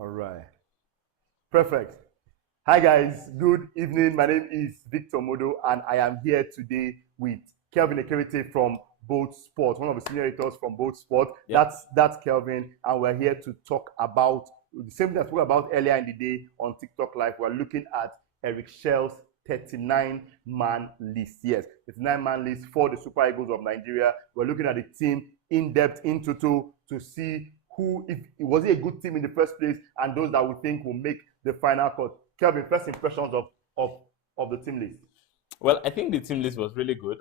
All right. Perfect. Hi guys, good evening. My name is Victor Modo and I am here today with Kelvin Ekerete from Both Sport, one of the senior editors from Both Sport. Yep. That's Kelvin, and we're here to talk about the same thing that we spoke about earlier in the day on TikTok Live. We're looking at Eric Shell's 39-man list. Yes, 39-man list for the Super Eagles of Nigeria. We're looking at the team in depth, in total, to see who, if it was a good team in the first place, and those that we think will make the final cut. Kelvin, first impressions of the team list. Well, I think the team list was really good,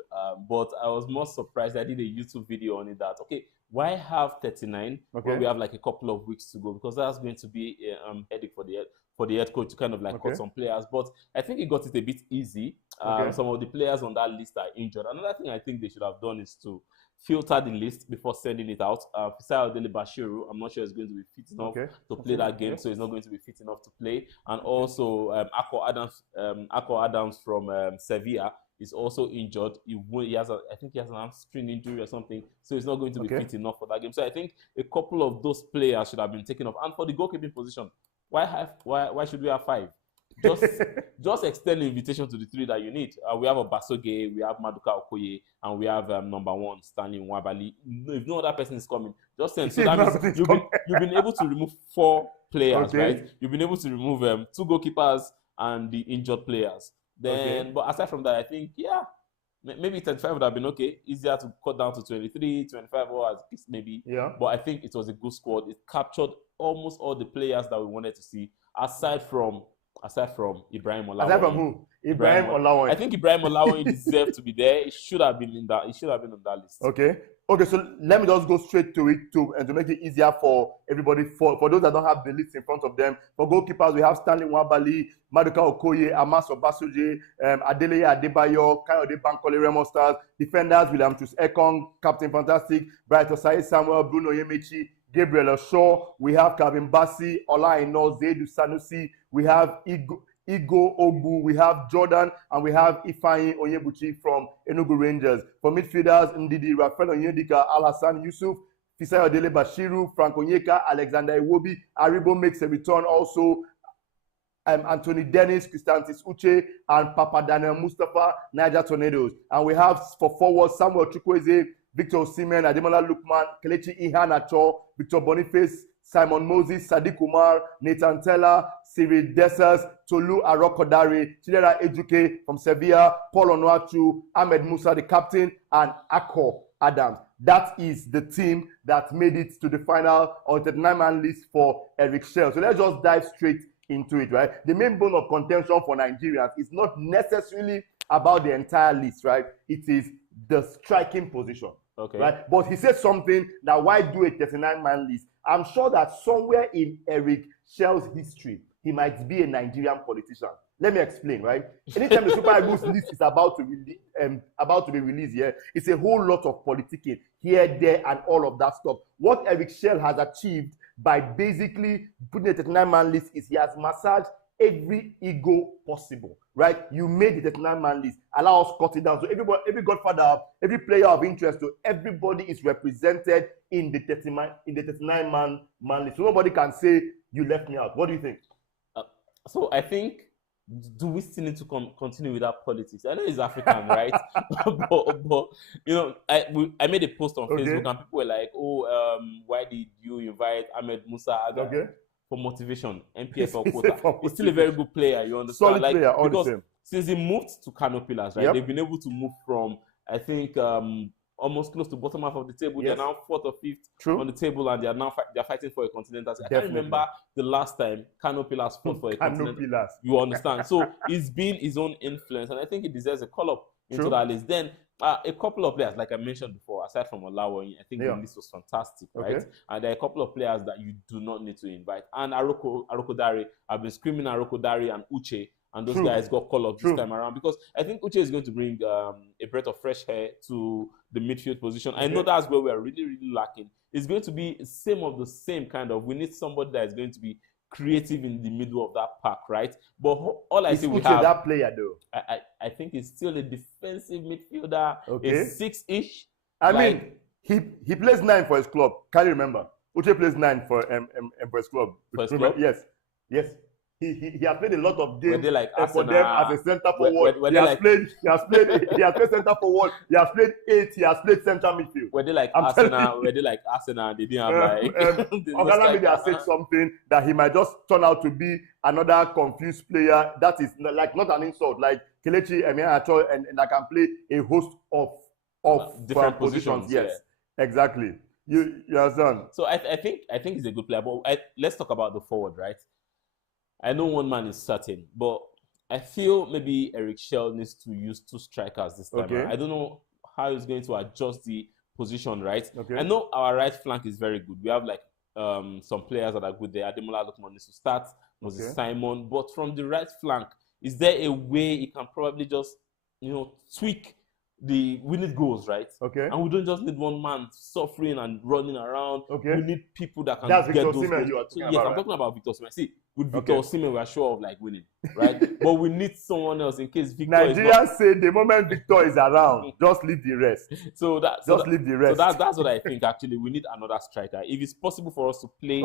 but I was more surprised. I did a YouTube video on it that, okay, why have 39 when we have like a couple of weeks to go? Because that's going to be a headache for the head coach to kind of like cut some players. But I think he got it a bit easy. Some of the players on that list are injured. Another thing I think they should have done is to filter the list before sending it out. Fisayo Dele-Bashiru, I'm not sure he's going to be fit enough to play that game, so he's not going to be fit enough to play. And also, Akko Adams from Sevilla is also injured. He has I think he has an hamstring injury or something, so he's not going to be fit enough for that game. So I think a couple of those players should have been taken off. And for the goalkeeping position, why should we have 5? Just extend the invitation to the 3 that you need. We have Obasoge, we have Maduka Okoye, and we have number 1 Stanley Nwabali. If no other person is coming, just send. So that means you've been able to remove 4 players, right? You've been able to remove 2 goalkeepers and the injured players. Then, but aside from that, I think maybe 35 would have been okay. Easier to cut down to 23, 25 hours maybe. Yeah. But I think it was a good squad. It captured almost all the players that we wanted to see, aside from Ibrahim Olawoyin. Aside from who? Ibrahim Olawoyin. I think Ibrahim Olawoyin deserved to be there. It should have been in that. It should have been on that list. Okay. So let me just go straight to it to make it easier for everybody. For those that don't have the list in front of them, for goalkeepers we have Stanley Nwabali, Maduka Okoye, Amos Obasoje, Adeleye Adebayo, Kayode Bankole Remo Stars. Defenders William Chus Ekong, Captain Fantastic, Bright Osai Samuel, Bruno Yemechi, Gabriel Osho. We have Calvin Bassey, Ola Aina, Zaidu Sanusi. We have Igo Ogbu, we have Jordan, and we have Ifeanyi Onyebuchi from Enugu Rangers. For midfielders, Ndidi Rafael Onyedika, Al-Hassan Yusuf, Fisayo Dele-Bashiru, Frank Onyeka, Alexander Iwobi. Aribo makes a return also. Anthony Dennis, Christiantis Uche, and Papa Daniel Mustafa, Niger Tornadoes. And we have for forward Samuel Chukwueze, Victor Osimhen, Ademola Lookman, Kelechi Iheanacho, Victor Boniface, Simon Moses, Sadiq Umar, Nathan Teller, Cyril Dessers, Tolu Arokodare, Chidera Ejuke from Sevilla, Paul Onuachu, Ahmed Musa, the captain, and Akko Adams. That is the team that made it to the final on the 39-man list for Eric Shell. So let's just dive straight into it, right? The main bone of contention for Nigerians is not necessarily about the entire list, right? It is the striking position. Okay. Right? But he said something that why do a 39-man list? I'm sure that somewhere in Eric Shell's history, he might be a Nigerian politician. Let me explain, right? Anytime the Super Eagles list is about to be released here, it's a whole lot of politicking here, there, and all of that stuff. What Eric Shell has achieved by basically putting a 39-man list is he has massaged every ego possible, right? You made the 39-man list. Allow us cut it down. So every godfather, every player of interest, so everybody is represented in the 39-man list. So nobody can say you left me out. What do you think? So I think, do we still need to continue with that politics? I know it's African, right? but you know, I made a post on Facebook and people were like, "Oh, why did you invite Ahmed Musa for motivation? MPFL quota. He's still a very good player. You understand? Solid player, all because the same. Since he moved to Kano Pillars, right? They've been able to move from, I think, almost close to bottom half of the table. They're now 4th or 5th on the table, and they're fighting for a continental. I can't remember the last time Kano Pillars fought for a continental. You understand? So he's been his own influence, and I think he deserves a call up into that list. Then a couple of players, like I mentioned before, aside from Olawoyin, I think the list was fantastic, right? And there are a couple of players that you do not need to invite. And Arokodare, I've been screaming Arokodare and Uche. And those guys got call up this time around because I think Uche is going to bring a breath of fresh air to the midfield position. I know that's where we are really, really lacking. It's going to be same of the same kind of. We need somebody that is going to be creative in the middle of that pack, right? But all I see we have that player though. I think he's still a defensive midfielder, a 6-ish. I mean, he plays 9 for his club. Can you remember? Uche plays 9 for his club. For his club? Yes. He has played a lot of games for them as a centre forward. He has played centre forward. He has played 8. He has played central midfield. Were they like Arsenal? Were they like Arsenal? They didn't have like. Ogalami has said something that he might just turn out to be another confused player. That is like not an insult. Like Kelechi Emeaghacho and I can play a host of different positions. Yes, exactly. You understand? So I think he's a good player. But let's talk about the forward, right? I know one man is certain, but I feel maybe Eric Schell needs to use 2 strikers this time. Okay. I don't know how he's going to adjust the position, right? Okay. I know our right flank is very good. We have like some players that are good there. Ademola Lookman needs to start. Moses Simon. But from the right flank, is there a way he can probably just, tweak we need goals, right? Okay. And we don't just need one man suffering and running around. Okay. We need people that can get those goals. I'm talking about Victor Osimhen. See, with Victor Osimhen, we are sure of like winning, right? But we need someone else in case Victor Nigerians say the moment Victor is around, just leave the rest. Leave the rest. So that's what I think. Actually, we need another striker. If it's possible for us to play,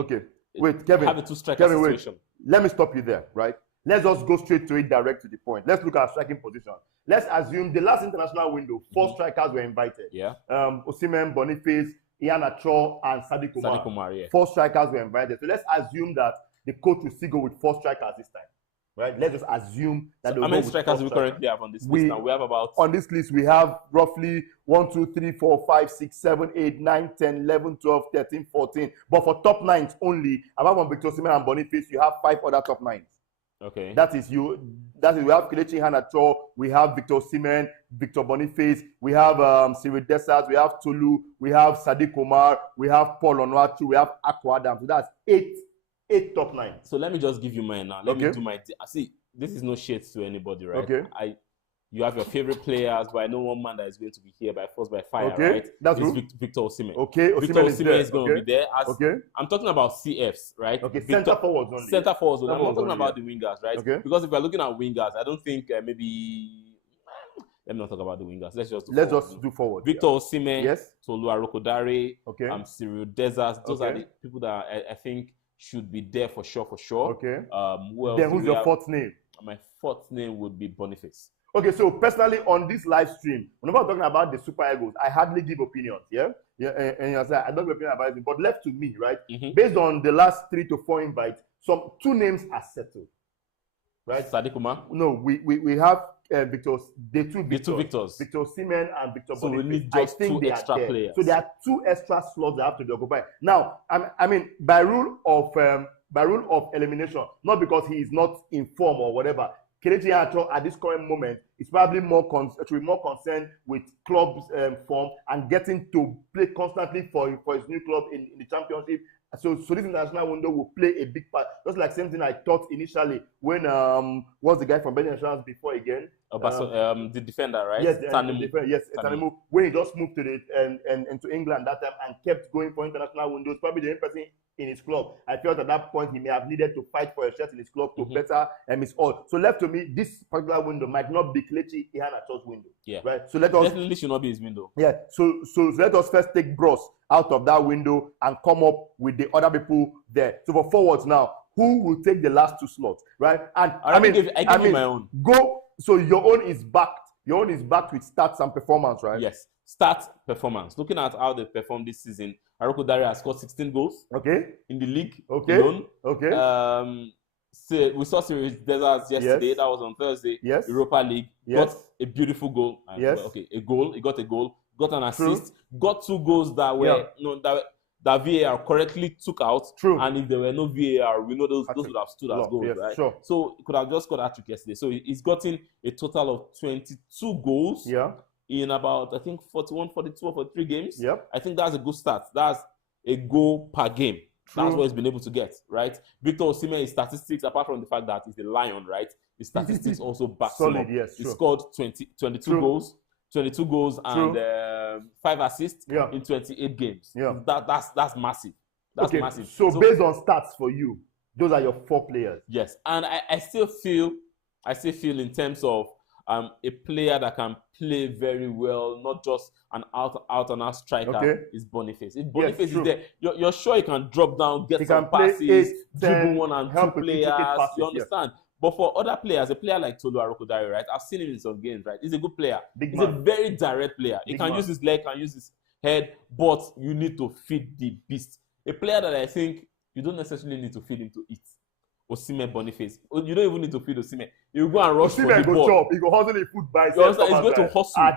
wait, Kevin, have a 2-striker situation. Let me stop you there, right? Let's just go straight to it, direct to the point. Let's look at striking position. Let's assume the last international window, 4 strikers were invited. Yeah. Osimhen, Boniface, Iheanacho, and Sadiq Umar. 4 strikers were invited. So let's assume that the coach will still go with 4 strikers this time. Right? Let's just assume that how many strikers do we currently have on this list now? We have about... On this list, we have roughly 1, 2, 3, 4, 5, 6, 7, 8, 9, 10, 11, 12, 13, 14. But for top 9s only, apart from Victor Osimhen and Boniface, you have 5 other top 9s. Okay. That is we have Kelechi Iheanacho, we have Victor Osimhen, Victor Boniface, we have Cyril Dessers, we have Tolu, we have Sadiq Umar, we have Paul Onuachu, we have Akwa Adams. So that's 8 top 9. So let me just give you mine now. Let me do my... See, this is no shade to anybody, right? Okay. You have your favorite players, but I know one man that is going to be here by force by fire, okay. right? That's Victor Osimhen. Okay. Victor Osimhen is going to be there. Okay. I'm talking about CFs, right? Okay. Center forwards only. Center forwards only. I'm not talking about the wingers, right? Okay. Because if we're looking at wingers, I don't think maybe... Let me not talk about the wingers. Let's just do forward. Victor Osimhen, yes. Tolu Arokodare, okay. Cyril Dessers. Those are the people that I think should be there for sure. Okay. Then who's your 4th name? My 4th name would be Boniface. Okay, so personally on this live stream, whenever I'm talking about the Super Eagles, I hardly give opinions, and I don't give opinion about it. But left to me, right? Based on the last 3 to 4 invites, 2 names are settled, right? Sadiq Umar? No, we have Victor. The two Victors, Victor Osimhen and Victor Boniface. So we need just 2 extra players. So there are 2 extra slots that have to be occupied. Now, I mean, by rule of elimination, not because he is not in form or whatever. Kelechi Iheanacho at this current moment is probably more concerned with club's form and getting to play constantly for his new club in the championship. So this international window will play a big part. Just like same thing I thought initially when what's the guy from Benin Insurance before again? The defender, right? Yes, Tanimu. When he just moved to to England that time and kept going for international windows, probably the only person in his club. I felt at that point he may have needed to fight for a shirt in his club to better his all. So left to me, this particular window might not be Kelechi Iheanacho's window. Yeah. Right. So let us definitely should not be his window. Yeah. So let us first take Bros out of that window and come up with the other people there. So for forwards now, who will take the last 2 slots, right? And I mean, my own. Go. So your own is backed. Your own is backed with stats and performance, right? Yes. Stats, performance. Looking at how they performed this season, Arokodare has scored 16 goals. Okay. In the league. Okay. Alone. Okay. We saw Cyril Dessers yesterday. Yes. That was on Thursday. Yes. Europa League. Yes. Got a beautiful goal. Yes. Okay. A goal. He got a goal. Got an assist. True. Got 2 goals that were that VAR correctly took out. True. And if there were no VAR, we know those would have stood as goals, yes, right? Sure. So he could have just got a trick yesterday. So he's gotten a total of 22 goals. Yeah. In about, I think, 41, 42 or 43 games. Yep. I think that's a good start. That's a goal per game. True. That's what he's been able to get, right? Victor Osimhen, his statistics, apart from the fact that he's a lion, right? His statistics also back him up. Yes, he scored 22 True. goals. 22 goals and 5 assists in 28 games. Yeah. That's massive. That's massive. So based on stats for you, those are your 4 players. Yes. And I still feel in terms of a player that can play very well, not just an out and out striker, is Boniface. If Boniface is there, you're sure he can drop down, get some passes, dribble 1 and 2 players. Passes, you understand? But for other players, a player like Tolu Arokodare, right? I've seen him in some games, right? He's a good player. He's a very direct player. He can use his leg, can use his head, but you need to feed the beast. A player that I think you don't necessarily need to feed him to eat. Osimhen, Boniface. You don't even need to feed Osimhen. You go and rush Osimhen for the ball. Chop. He go hustle a foot by. He's going to hustle.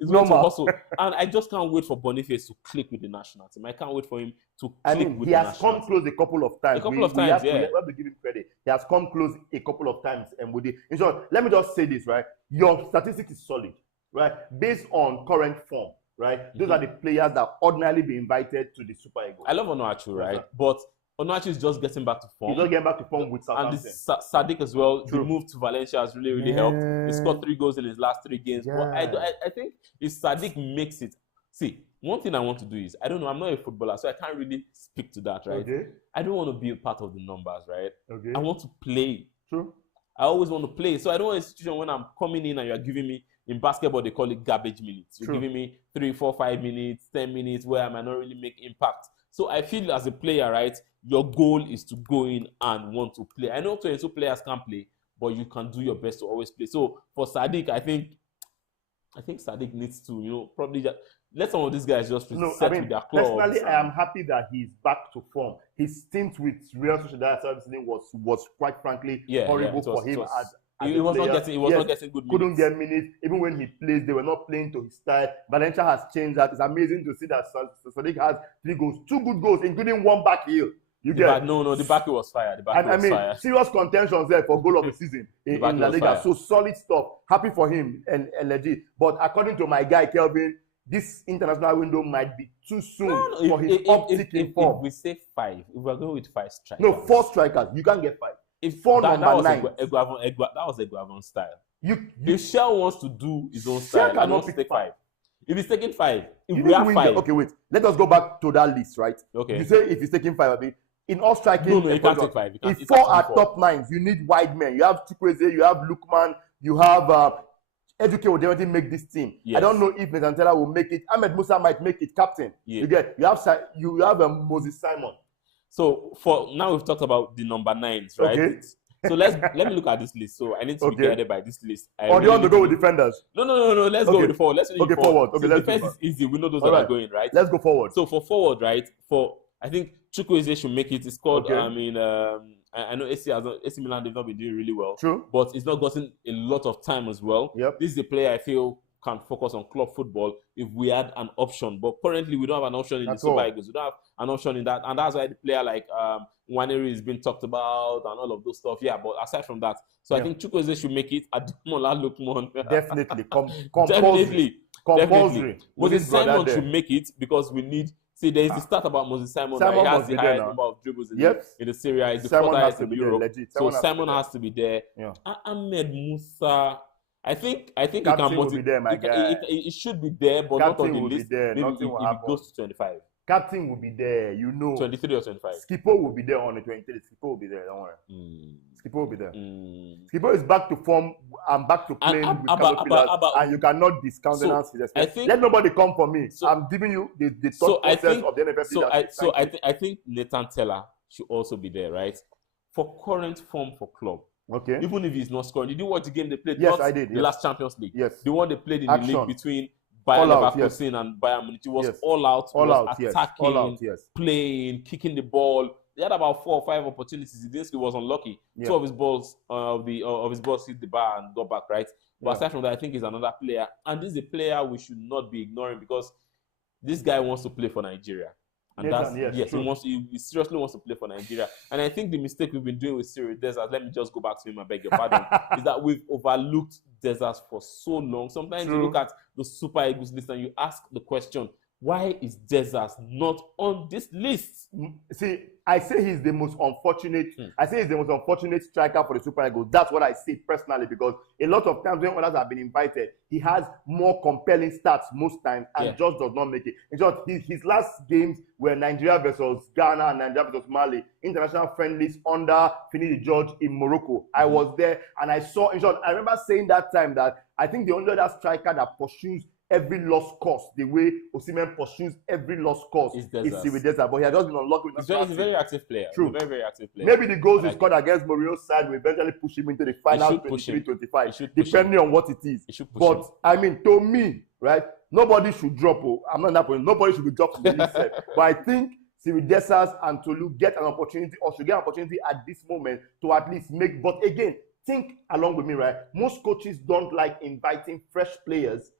He's going to hustle. And I just can't wait for Boniface to click with the national team. I can't wait for him to click with the national team. He has come close a couple of times. We have to give him credit. He has come close a couple of times. And in short, let me just say this, right? Your statistics is solid, right? Based on current form, right? Those are the players that ordinarily be invited to the Super Eagles. I love Onuachu, right? But Onuachu is just getting back to form. He's just getting back to form with Southampton. And Sadiq as well. The move to Valencia has really helped. He scored 3 goals in his last 3 games. But I think if Sadiq makes it... See, one thing I want to do is, I don't know, I'm not a footballer, so I can't really speak to that, right? I don't want to be a part of the numbers, right? I want to play. True. I always want to play. So I don't want a situation when I'm coming in and you're giving me, in basketball, they call it garbage minutes. You're giving me 3, 4, 5 minutes, 10 minutes where I might not really make impact. So I feel as a player, right, your goal is to go in and want to play. I know 22 players can't play, but you can do your best to always play. So for Sadiq, I think Sadiq needs to, probably just let some of these guys just with their clubs. Personally, I am happy that he's back to form. His stint with Real Sociedad was quite frankly horrible for him. He was not getting good minutes. Couldn't get minutes. Even when he plays, they were not playing to his style. Valencia has changed that. It's amazing to see that Sadiq has 3 goals, 2 good goals, including 1 back heel. The back heel was fire. Serious contentions there for goal of the season in La Liga. So solid stuff. Happy for him and legit. But according to my guy Kelvin, this international window might be too soon for his uptick in form. If we say 5, if we're going with 5 strikers. No, 4 strikers. You can't get 5. If 4 number 9. That was Eguavon style. If Shell wants to do his own style, and wants to take 5. If he's taking 5, if we have 5. Okay, wait. Let us go back to that list, right? Okay. You say if he's taking 5, I mean, in all striking, no, you can't take 5. If 4 are top 9s, you need wide men. You have Chukwueze, you have Lukman, you have Eduke will definitely make this team. I don't know if Mezantela will make it. Ahmed Musa might make it captain. You have Moses Simon. So for now, we've talked about the number 9s, right? Okay. So let me look at this list. So I need to be guided by this list. Or do you want to go with defenders? No. Let's go with the forward. Let's forward. Okay, let's defense is easy. We know those that are going, right? Let's go forward. So for forward, right? I think Chukwueze should make it. It's called. I know AC Milan, they've not been doing really well. True. But it's not gotten a lot of time as well. This is a player I feel can focus on club football if we had an option. But currently, we don't have an option in the Super Eagles. We don't have an option in that. And that's why the player like Nwaneri is being talked about and all of those stuff. Yeah, but aside from that, so I think Chukwueze should make it. Ademola Lookman. Definitely. Definitely. Moses Simon should make it because we need... See, there is the stat about Moses Simon. He has the highest number of dribbles in the Serie A. He's the 4th highest in Europe. So Simon has to be there. Ahmed Musa... I think he can motivate. It should be there, but not on the list. Maybe if it goes to 25. Captain will be there, 23 or 25. Skippo will be there on the 23. Skippo will be there, don't worry. Skippo will be there. Skippo is back to form and back to playing with Caterpillars, and you cannot discount his experience. Let nobody come for me. I'm giving you the thought process of the NFF. I think Nathan Teller should also be there, right? For current form for club. Okay. Even if he's not scoring. Did you watch the game they played? Yes, I did. The last Champions League. Yes. The one they played in the league between Bayer Leverkusen and Bayern Munich. It was all out. Attacking, playing, kicking the ball. They had about 4 or 5 opportunities. Zidane was unlucky. 2 of his balls hit the bar and got back, right? But aside from that, I think he's another player. And this is a player we should not be ignoring because this guy wants to play for Nigeria. And he seriously wants to play for Nigeria. And I think the mistake we've been doing with Cyril Desert, let me just go back to him, I beg your pardon, is that we've overlooked Desert for so long. Sometimes you look at the Super Eagles list and you ask the question, Why is Desas not on this list? See, I say he's the most unfortunate. I say he's the most unfortunate striker for the Super Eagles. That's what I say personally, because a lot of times when others have been invited, he has more compelling stats most times and just does not make it. In short, his last games were Nigeria versus Ghana and Nigeria versus Mali, international friendlies under Finidi George in Morocco. I was there and I saw. In short, I remember saying that time that I think the only other striker that pursues every lost cause the way Osimhen pursues every lost cause is Desas, but he has just been unlucky with He's a very active player. True. He's a very active player. Maybe the goals he scored against Mourinho's side will eventually push him into the final 23-25, depending on what it is. But I mean, to me, right, nobody should drop. I'm not in that point. Nobody should be dropped from the list. But I think Desas and Tolu get an opportunity, or should get an opportunity at this moment to at least make. But again, think along with me, right? Most coaches don't like inviting fresh players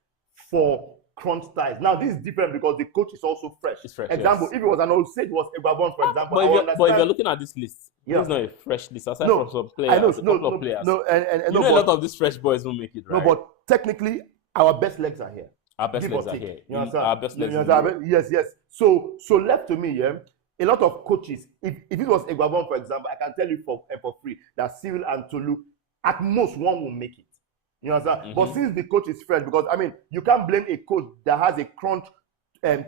for crunch ties. Now, this is different because the coach is also fresh. Example, if it was an old sage, was Egbabon, for example. But if you're looking at this list, it's not a fresh list. Aside from some players, a couple of players. A lot of these fresh boys will make it, right? No, but technically, our best legs are here. Our best legs are here. You understand? Our best legs Yes. So left to me, a lot of coaches, if it was Egbabon, for example, I can tell you for free that Cyril and Tolu, at most one will make it. You understand? But since the coach is fresh, because I mean, you can't blame a coach that has a crunch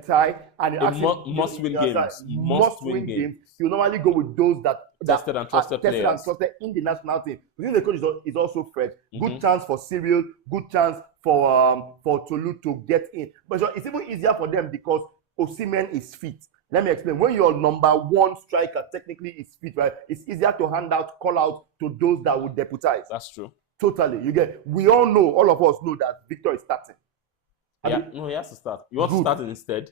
tie and must-win games. Must-win games. You normally go with those that tested and trusted players. And trusted in the national team. Because the coach is also fresh. Good chance for Cyril. Good chance for Tolu to get in. But it's even easier for them because Osimhen is fit. Let me explain. When your number one striker technically is fit, right, it's easier to hand out, call out to those that would deputize. That's true. Totally. You get. We all know, all of us know that Victor is starting. No, he has to start. You want to start instead?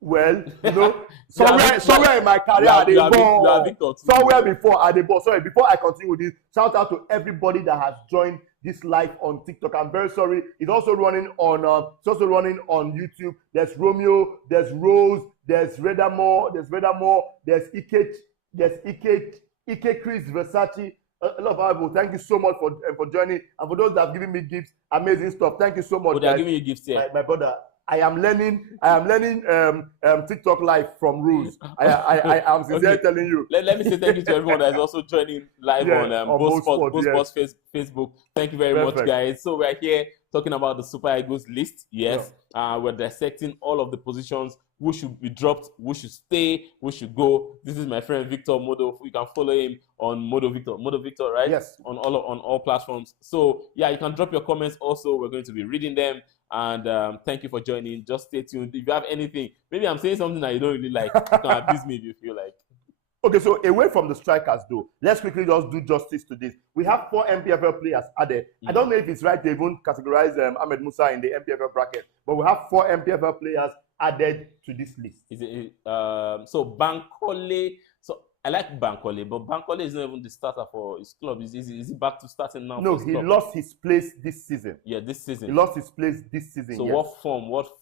Well, you know, somewhere in my career, somewhere before at the ball. Sorry, before I continue with this, shout out to everybody that has joined this live on TikTok. I'm very sorry. It's also running on YouTube. There's Romeo, there's Rose, there's Redamore, there's Ike Chris Versace. A lot of people, thank you so much for joining, and for those that have given me gifts, amazing stuff. Thank you so much. But they're giving you gifts here. My brother, I am learning TikTok live from Rose. I am sincerely telling you. Let me say thank you to everyone that is also joining live on Both Sports Facebook. Thank you very much, guys. So we're here talking about the Super Eagles list. Yes, we're dissecting all of the positions. Who should be dropped, who should stay, who should go. This is my friend Victor Modo. You can follow him on Modo Victor, right? Yes. On all platforms. So yeah, you can drop your comments also. We're going to be reading them. And thank you for joining. Just stay tuned. If you have anything, maybe I'm saying something that you don't really like, you can abuse me if you feel like. Okay, so away from the strikers though, let's quickly just do justice to this. We have 4 MPFL players added. I don't know if it's right to even categorize Ahmed Musa in the MPFL bracket, but we have 4 MPFL players added to this list. Is it so Bankole? So I like Bankole, but Bankole is not even the starter for his club. Is he back to starting now? No, he lost his place this season. Yeah, this season. He lost his place this season. So what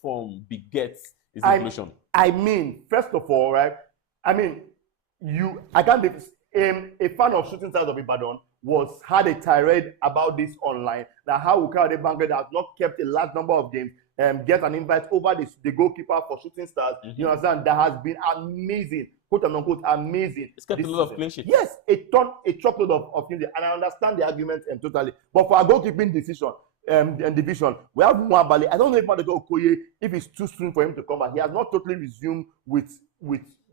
form begets his inclusion? I mean, first of all, right? I mean, I can't be a fan of Shooting Stars of Ibadan had a tirade about this online, that how Ukade Bankole has not kept a large number of games. Get an invite over the goalkeeper for Shooting Stars. You understand? That has been amazing, quote and unquote, amazing. It's kept a lot of clean sheets. Yes, a truckload of clean sheets, and I understand the argument totally. But for a goalkeeping decision and division, we have Nwabali. I don't know if Madoko Okoye, if it's too soon for him to come back. He has not totally resumed with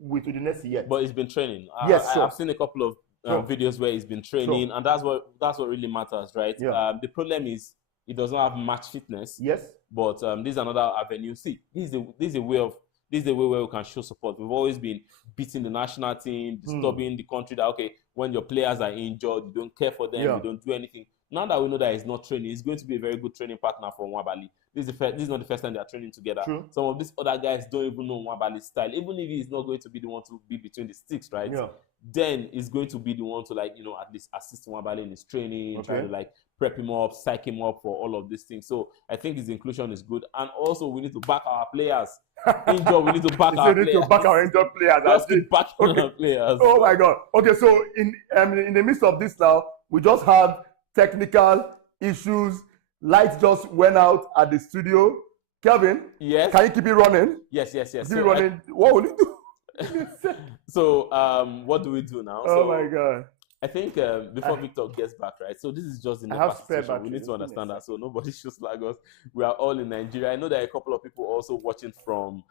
Udinese yet. But he's been training. Yes, I've seen a couple of videos where he's been training, and that's what really matters, right? Yeah. The problem is he does not have match fitness. Yes. But this is another avenue. See, this is a way where we can show support. We've always been beating the national team, disturbing the country. That okay, when your players are injured, you don't care for them, you don't do anything. Now that we know that he's not training, he's going to be a very good training partner for Nwabali. This is not the first time they are training together. True. Some of these other guys don't even know Nwabali's style. Even if he's not going to be the one to be between the sticks, right? Yeah. Then he's going to be the one to at least assist Nwabali in his training, try to prep him up, psych him up for all of these things. So I think his inclusion is good. And also we need to back our players. Injured, we need to back our players. To back our injured players. Just keep backing our players. Oh my God. Okay, so in the midst of this now, we just have technical issues. Lights just went out at the studio. Kelvin, yes. Can you keep it running? Yes. Keep it running. What will you do? So what do we do now? Oh so, my God. I think before Victor gets back, right? So this is just the I NEPA have spare situation. We battery. need to understand that. So nobody should slag us. We are all in Nigeria. I know there are a couple of people also watching from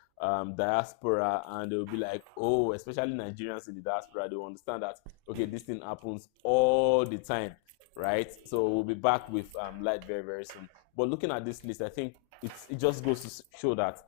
diaspora, and they'll be like, oh, especially Nigerians in the diaspora, they will understand that, okay, this thing happens all the time, right? So we'll be back with light very, very soon. But looking at this list, I think it just goes to show that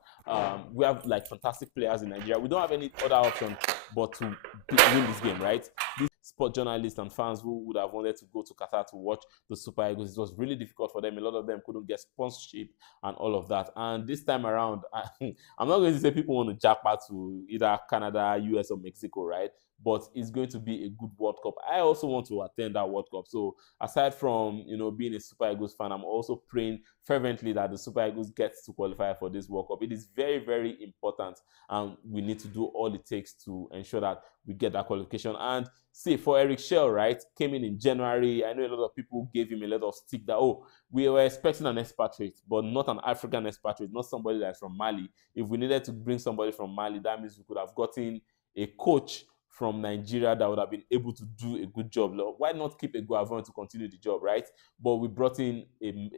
we have like fantastic players in Nigeria. We don't have any other option but to win this game, right? These sport journalists and fans who would have wanted to go to Qatar to watch the Super Eagles, it was really difficult for them. A lot of them couldn't get sponsorship and all of that. And this time around, I'm not going to say people want to jackpot to either Canada, US, or Mexico, right? But it's going to be a good World Cup. I also want to attend that World Cup. So aside from being a Super Eagles fan, I'm also praying fervently that the Super Eagles gets to qualify for this World Cup. It is very, very important, and we need to do all it takes to ensure that we get that qualification. And see, for Eric Shell, right, came in January. I know a lot of people gave him a lot of stick that, oh, we were expecting an expatriate, but not an African expatriate, not somebody that's from Mali. If we needed to bring somebody from Mali, that means we could have gotten a coach from Nigeria that would have been able to do a good job. Why not keep a Guavon to continue the job, right? But we brought in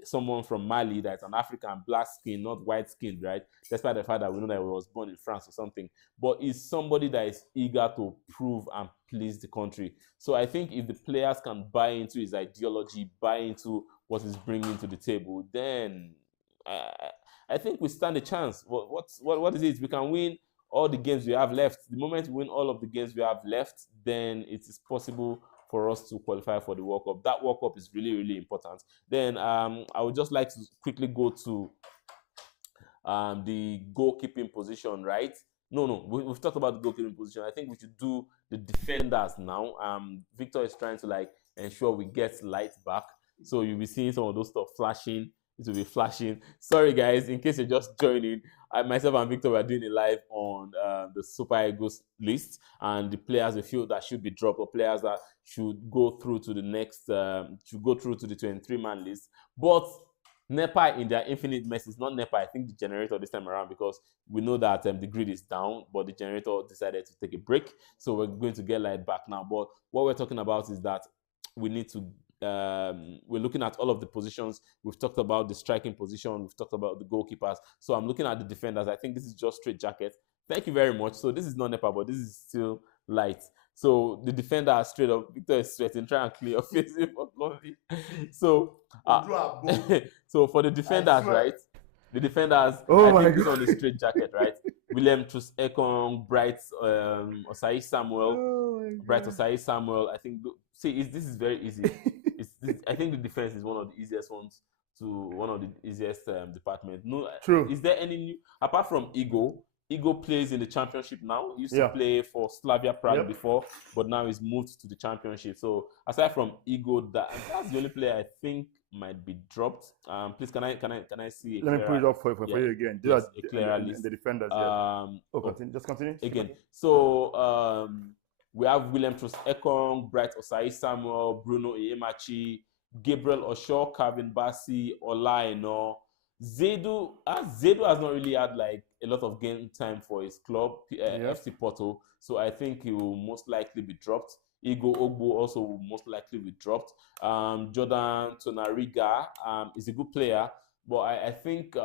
someone from Mali that's an African, black skin, not white skin, right? Despite the fact that we know that he was born in France or something. But he's somebody that is eager to prove and please the country. So I think if the players can buy into his ideology, buy into what he's bringing to the table, then I think we stand a chance. What is it? We can win all the games we have left. The moment we win all of the games we have left, then it is possible for us to qualify for the World Cup. That World Cup is really, really important. Then I would just like to quickly go to the goalkeeping position, right? No, we've talked about the goalkeeping position. I think we should do the defenders now. Victor is trying to like ensure we get light back. So you'll be seeing some of those stuff flashing. It will be flashing. Sorry, guys, in case you're just joining, myself and Victor were doing a live on the Super Eagles list and the players we feel that should be dropped, or players that should go through to the next, should go through to the 23-man list. But NEPA in their infinite mess is not NEPA. I think the generator this time around, because we know that the grid is down, but the generator decided to take a break. So we're going to get light back now. But what we're talking about is that we need to we're looking at all of the positions. We've talked about the striking position. We've talked about the goalkeepers. So I'm looking at the defenders. I think this is just straight jacket. Thank you very much. So this is not NEPA, but this is still light. So the defender are straight up. Victor is sweating. Try and clear your face. So, so for the defenders, right? The defenders, I think it's on the straight jacket, right? William Trus Ekong, Bright Osai Samuel, Bright Osai Samuel. I think, see, this is very easy. I think the defense is one of the easiest ones departments. No, true. Is there any new, apart from Ego? Ego plays in the championship now. He used to play for Slavia Prague before, but now he's moved to the championship. So aside from Ego, that's the only player I think might be dropped. Please, can I see? Let me put it up for you again. Yes, a clearer list. The defenders. Just continue. Again. So we have William Trus Ekong, Bright Osai Samuel, Bruno Iemachi, Gabriel Osho, Calvin Bassi, Olaino. Zedu has not really had like a lot of game time for his club, FC Porto, so I think he will most likely be dropped. Igo Ogbo also will most likely be dropped. Jordan Tonariga is a good player, but I think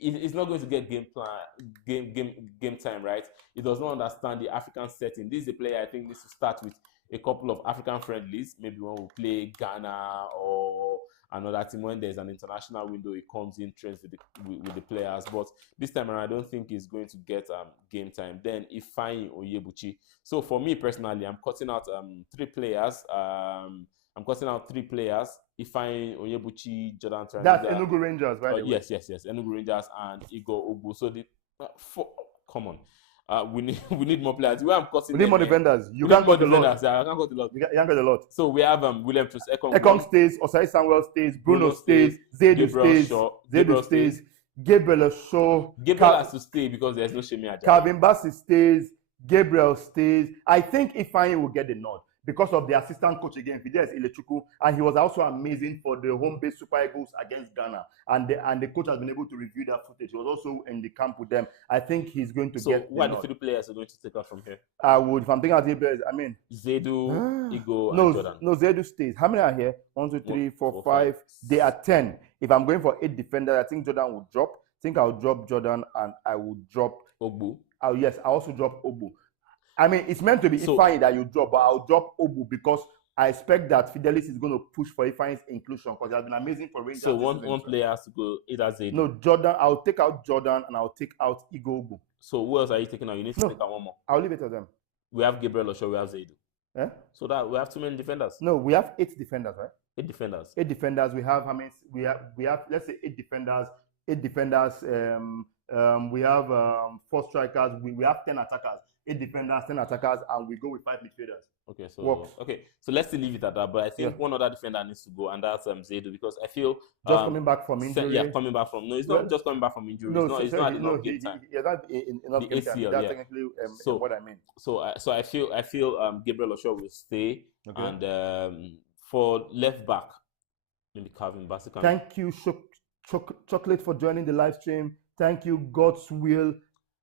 he's not going to get game time, right? He does not understand the African setting. This is a player I think needs to start with a couple of African friendlies, maybe when we play Ghana or another team. When there's an international window, he comes in, trains with the players. But this time around, I don't think he's going to get game time. Then Ifeanyi Onyebuchi. So for me personally, I'm cutting out 3 players. Ifeanyi Onyebuchi, Jordan Tonariga. That's Enugu Rangers, right? Yes. Enugu Rangers and Igor Ogbu. So come on. We need more players. We need more defenders. You can't got the lot. I can't got the lot. You can't got the lot. So we have William Trus Ekong. Ekong stays. Osai Samuel stays. Bruno stays. Zedu stays. Gabriel Shaw. Gabriel has to stay because there's no Shemi Ajayi. Calvin Bassi stays. Gabriel stays. I think Ifeanyi will get the nod. because of the assistant coach again, Fides Ilechukwu, and he was also amazing for the home-based Super Eagles against Ghana. And the coach has been able to review that footage. He was also in the camp with them. I think he's going to get. So, what are the 3 players who are going to take out from here? I would, if I'm thinking about 3 players, I mean, Zaidu, Igo, and Jordan. No, Zaidu stays. How many are here? 1, 2, 3, 4, 5. They are 10. If I'm going for 8 defenders, I think Jordan will drop. I think I'll drop Jordan and I will drop Ogbu. Yes, I also drop Ogbu. I mean, it's meant to be Ifeanyi that you drop, but I'll drop Ogbu because I expect that Fidelis is going to push for Ifeanyi's inclusion because it has been amazing for Rangers. So one player has to go either Zaidu. No, Jordan. I'll take out Jordan and I'll take out Igo Ogbu. So who else are you taking out? You need to take out one more. I'll leave it to them. We have Gabriel Osho, we have Zaidu. Eh? So that we have too many defenders. No, we have 8 defenders, right? 8 defenders. 8 defenders. We have. I mean, we have. Let's say 8 defenders. 8 defenders. We have 4 strikers. We have 10 attackers. 8 defenders, 10 attackers, and we go with 5 midfielders. Okay, so let's still leave it at that. But I think one other defender needs to go, and that's Zaidu, because I feel just coming back from injury. Yeah, coming back from it's not just coming back from injury. No, it's not enough game time. Yeah, that's enough game time. That's technically what I mean. So I feel Gabriel Osho will stay, and for left back, maybe Kelvin Ekerete. Thank you, Chocolate, for joining the live stream. Thank you, God's Will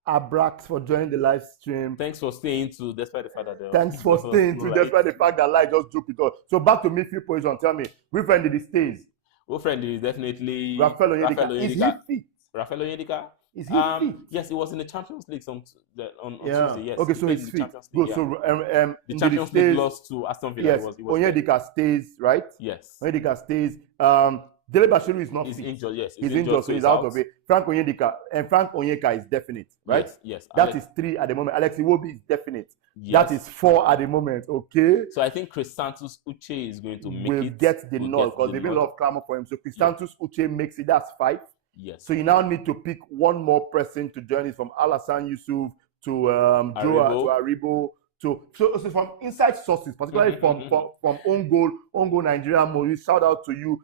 Abrax, for joining the live stream. Thanks for staying too, despite the fact that thanks for staying too, despite the fact that Light just joked it all. So back to midfield position. Tell me, which friend did he stays? Which friend is definitely Rafael Onyedika. Is he fit? Rafael Onyedika. Is he fit? Yes, it was in the Champions League on yeah. Tuesday. Yes. Okay, so he's fit. Good. Yeah. So the Champions League lost to Aston Villa. Yes. Onyedika stays, right? Yes. Onyedika stays. Dele Bashiru is not fit. He's injured, yes. He's injured, so he's out of it. Frank Onyeka is definite, right? Yes. That is 3 at the moment. Alex Iwobi is definite. Yes. That is 4 at the moment, okay? So I think Chris Santos Uche is going to get the nod because there's been a lot of clamor for him. So Chris Santos Uche makes it, that's 5. Yes. So you now need to pick one more person to join it, from Alassane Yusuf to Joe Aribo. So from inside sources, particularly from own goal Nigeria Mo, shout out to you.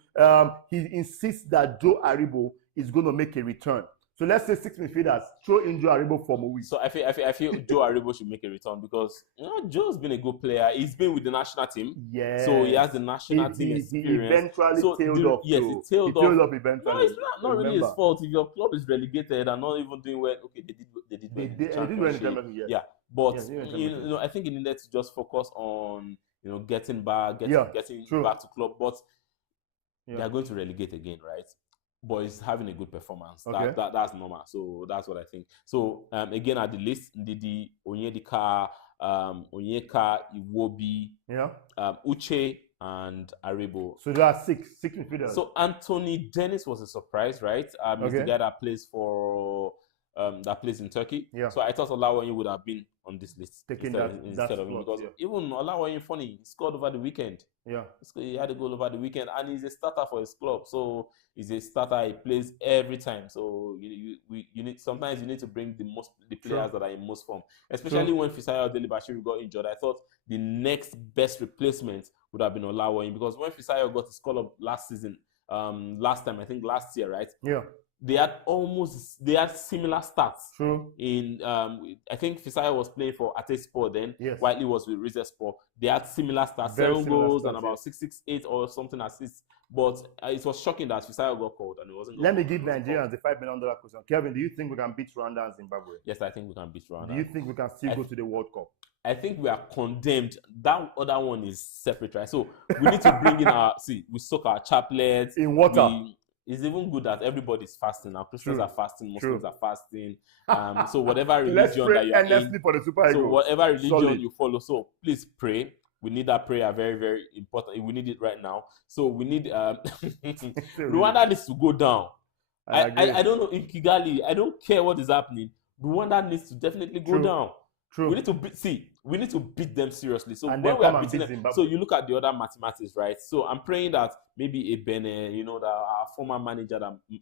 He insists that Joe Aribo is going to make a return. So let's say 6 midfielders, throw in Joe Aribo for a week. So I feel Joe Aribo should make a return because Joe's been a good player. He's been with the national team. Yeah. So he has the national team experience. He eventually tailed off. Yes, he tailed off eventually. No, it's not really his fault. If your club is relegated and not even doing well, okay, they did well in the Championship. Yes. Yeah. But I think he needed to just focus on getting back to club. But they are going to relegate again, right? But he's having a good performance. Okay. That's normal. So that's what I think. So again at the list, Ndidi, Onyedika, Onyeka, Iwobi, Uche, and Aribo. So there are 6 midfielders. So Anthony Dennis was a surprise, right? He's the guy that plays for that plays in Turkey. Yeah. So I thought Olawoyin would have been on this list instead of him, because even Olawoyin, funny, he scored over the weekend. Yeah. He had a goal over the weekend, and he's a starter for his club. So he's a starter. He plays every time. So sometimes you need to bring the players that are in most form, especially when Fisayo Dele Bashiru got injured. I thought the next best replacement would have been Olawoyin, because when Fisayo got his call up last season, last year, right? Yeah. They had similar stats. True. In I think Fisayo was playing for Atespor then. Yes. Whiteley was with Rizespor. They had similar stats, 7 goals and about 668 or something assists. But it was shocking that Fisayo got called and it wasn't. Let me give Nigerians the $5 million question. Kelvin, do you think we can beat Rwanda and Zimbabwe? Yes, I think we can beat Rwanda. Do you think we can still go to the World Cup? I think we are condemned. That other one is separate, right? So we need to bring in we soak our chaplets in water. It's even good that everybody's fasting now. Christians are fasting, Muslims are fasting. So whatever religion that you're in, for the Super Eagles. So whatever religion you follow, so please pray. We need that prayer, very, very important. We need it right now. So we need Rwanda needs to go down. I don't know in Kigali. I don't care what is happening. Rwanda needs to definitely go down. True. We need to beat them seriously. So when we are beating them, so you look at the other mathematics, right? So I'm praying that maybe Ebene, our former manager that